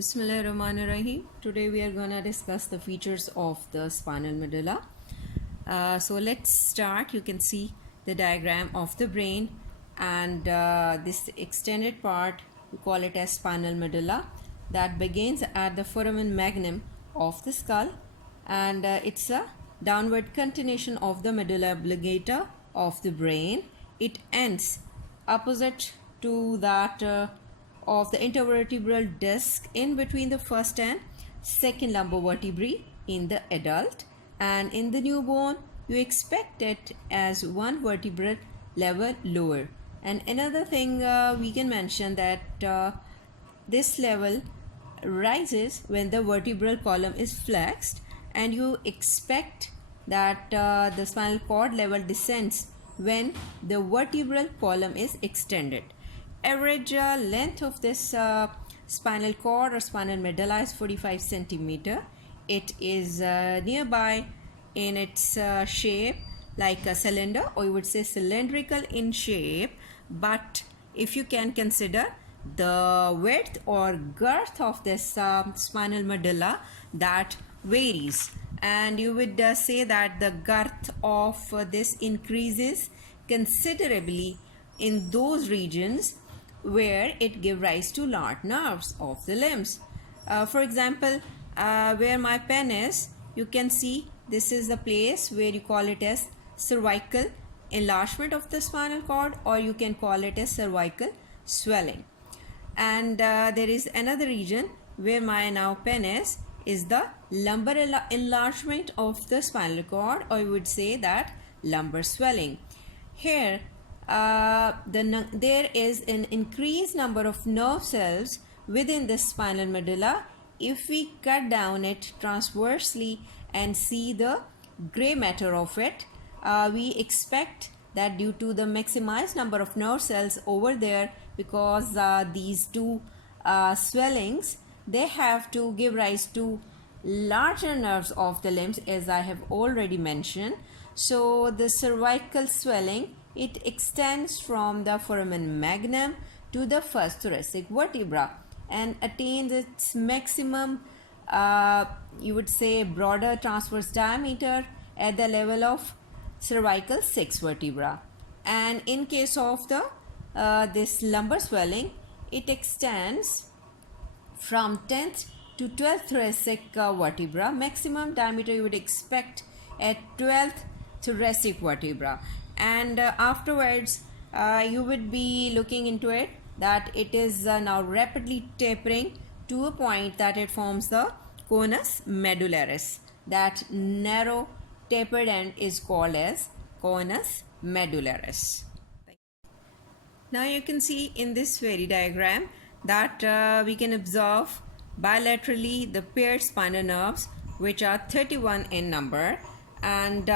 Bismillahirrahmanirrahim. Today we are going to discuss the features of the spinal medulla. So let's start. You can see the diagram of the brain, and this extended part we call it as spinal medulla, that begins at the foramen magnum of the skull, and it's a downward continuation of the medulla oblongata of the brain. It ends opposite to that of the intervertebral disc in between the first and second lumbar vertebrae in the adult, and in the newborn you expect it as one vertebral level lower. And another thing we can mention that this level rises when the vertebral column is flexed, and you expect that the spinal cord level descends when the vertebral column is extended. Average length of this spinal cord or spinal medulla is 45 centimeter. It is nearby in its shape like a cylinder, or you would say cylindrical in shape, but if you can consider the width or girth of this spinal medulla, that varies, and you would say that the girth of this increases considerably in those regions where it gives rise to large nerves of the limbs. For example, where my pen is, you can see this is the place where you call it as cervical enlargement of the spinal cord, or you can call it as cervical swelling. And there is another region where my now pen is the lumbar enlargement of the spinal cord, or you would say that lumbar swelling. Here there is an increased number of nerve cells within the spinal medulla. If we cut down it transversely and see the gray matter of it, we expect that due to the maximized number of nerve cells over there, because these two swellings, they have to give rise to larger nerves of the limbs, as I have already mentioned. So the cervical swelling, it extends from the foramen magnum to the first thoracic vertebra and attains its maximum you would say broader transverse diameter at the level of cervical 6 vertebra. And in case of the this lumbar swelling, it extends from 10th to 12th thoracic vertebra. Maximum diameter you would expect at 12th thoracic vertebra, and afterwards you would be looking into it that it is now rapidly tapering to a point that it forms the conus medullaris. That narrow tapered end is called as conus medullaris. Now you can see in this very diagram that we can observe bilaterally the paired spinal nerves, which are 31 in number, and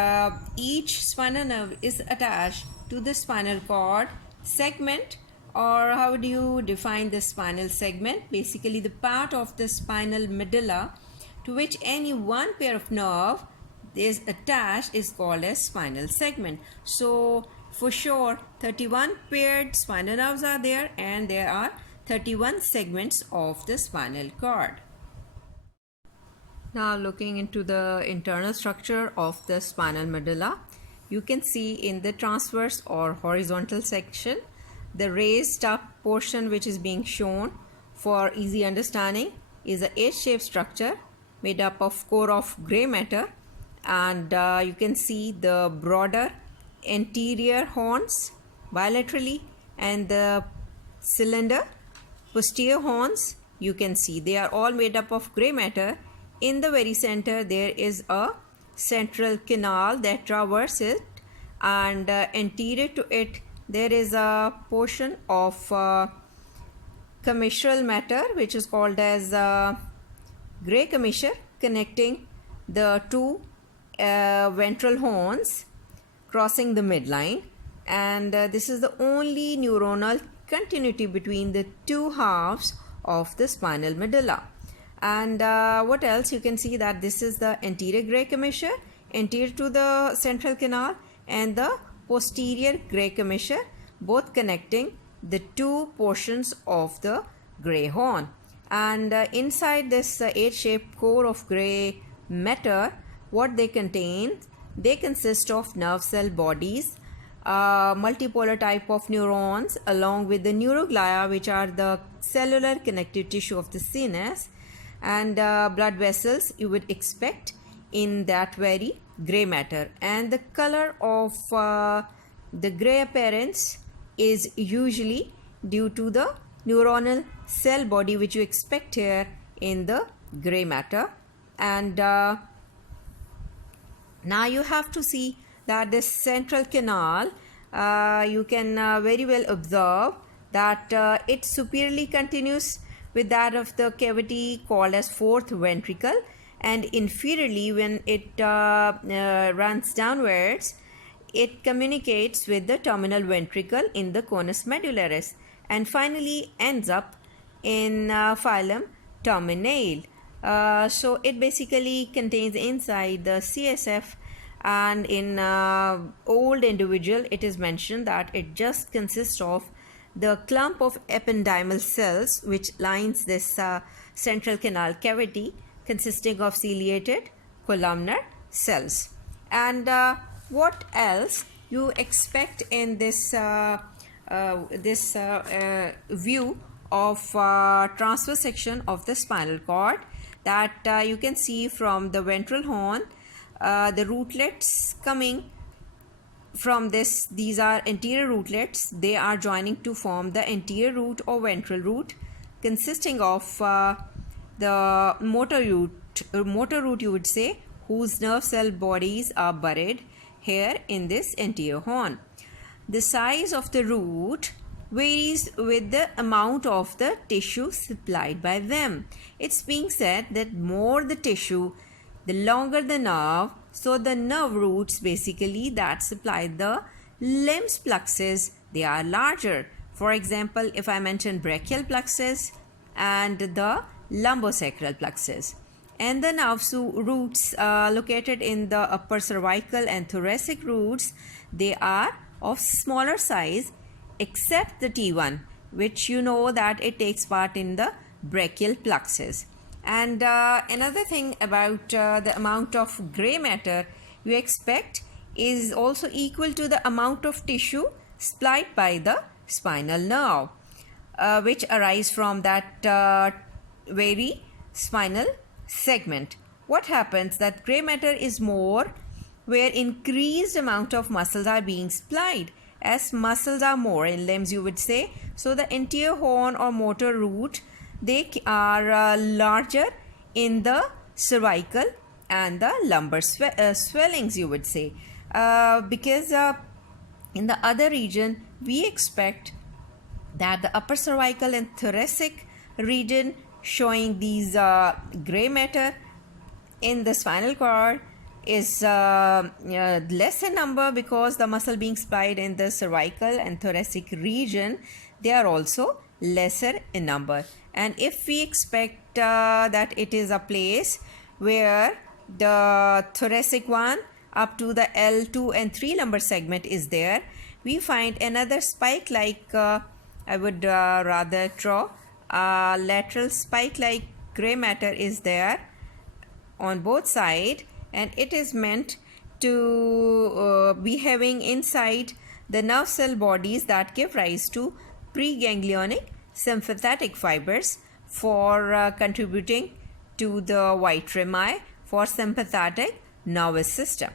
each spinal nerve is attached to the spinal cord segment. Or how do you define the spinal segment? Basically the part of the spinal medulla to which any one pair of nerve is attached is called as spinal segment. So for sure 31 paired spinal nerves are there, and there are 31 segments of the spinal cord. Now looking into the internal structure of the spinal medulla, you can see in the transverse or horizontal section the raised up portion which is being shown for easy understanding is a H-shaped structure made up of core of gray matter, and you can see the broader anterior horns bilaterally and the cylinder posterior horns. You can see they are all made up of gray matter. In the very center there is a central canal that traverses it, and anterior to it there is a portion of commissural matter which is called as gray commissure, connecting the two ventral horns crossing the midline, and this is the only neuronal continuity between the two halves of the spinal medulla. And what else? You can see that this is the anterior gray commissure anterior to the central canal, and the posterior gray commissure, both connecting the two portions of the gray horn. And inside this egg-shaped core of gray matter, what they contain, they consist of nerve cell bodies, multipolar type of neurons, along with the neuroglia, which are the cellular connective tissue of the CNS, and blood vessels you would expect in that very gray matter. And the color of the gray appearance is usually due to the neuronal cell body which you expect here in the gray matter. And now you have to see that this central canal, you can very well observe that it superiorly continues with that of the cavity called as fourth ventricle, and inferiorly, when it runs downwards, it communicates with the terminal ventricle in the conus medullaris, and finally ends up in phylum Terminale. So it basically contains inside the CSF, and in old individual it is mentioned that it just consists of the clump of ependymal cells which lines this central canal cavity, consisting of ciliated columnar cells. And what else you expect in this view of transverse section of the spinal cord, that you can see from the ventral horn, the rootlets coming from this. These are anterior rootlets. They are joining to form the anterior root or ventral root, consisting of the motor root you would say, whose nerve cell bodies are buried here in this anterior horn. The size of the root varies with the amount of the tissue supplied by them. It's being said that more the tissue, the longer the nerve. So the nerve roots basically that supply the limbs plexus, they are larger. For example, if I mention brachial plexus and the lumbosacral plexus. And the nerve roots located in the upper cervical and thoracic roots, they are of smaller size except the T1, which you know that it takes part in the brachial plexus. And another thing about the amount of gray matter you expect is also equal to the amount of tissue supplied by the spinal nerve, which arise from that very spinal segment. What happens that gray matter is more where increased amount of muscles are being supplied, as muscles are more in limbs you would say. So the anterior horn or motor root, they are larger in the cervical and the lumbar swellings you would say, because in the other region we expect that the upper cervical and thoracic region showing these gray matter in the spinal cord is less in number, because the muscle being supplied in the cervical and thoracic region, they are also lesser in number. And if we expect that it is a place where the thoracic one up to the L2 and 3 lumbar segment is there, we find another spike like I would rather draw lateral spike like gray matter is there on both sides, and it is meant to be having inside the nerve cell bodies that give rise to preganglionic sympathetic fibers for contributing to the white rami for sympathetic nervous system.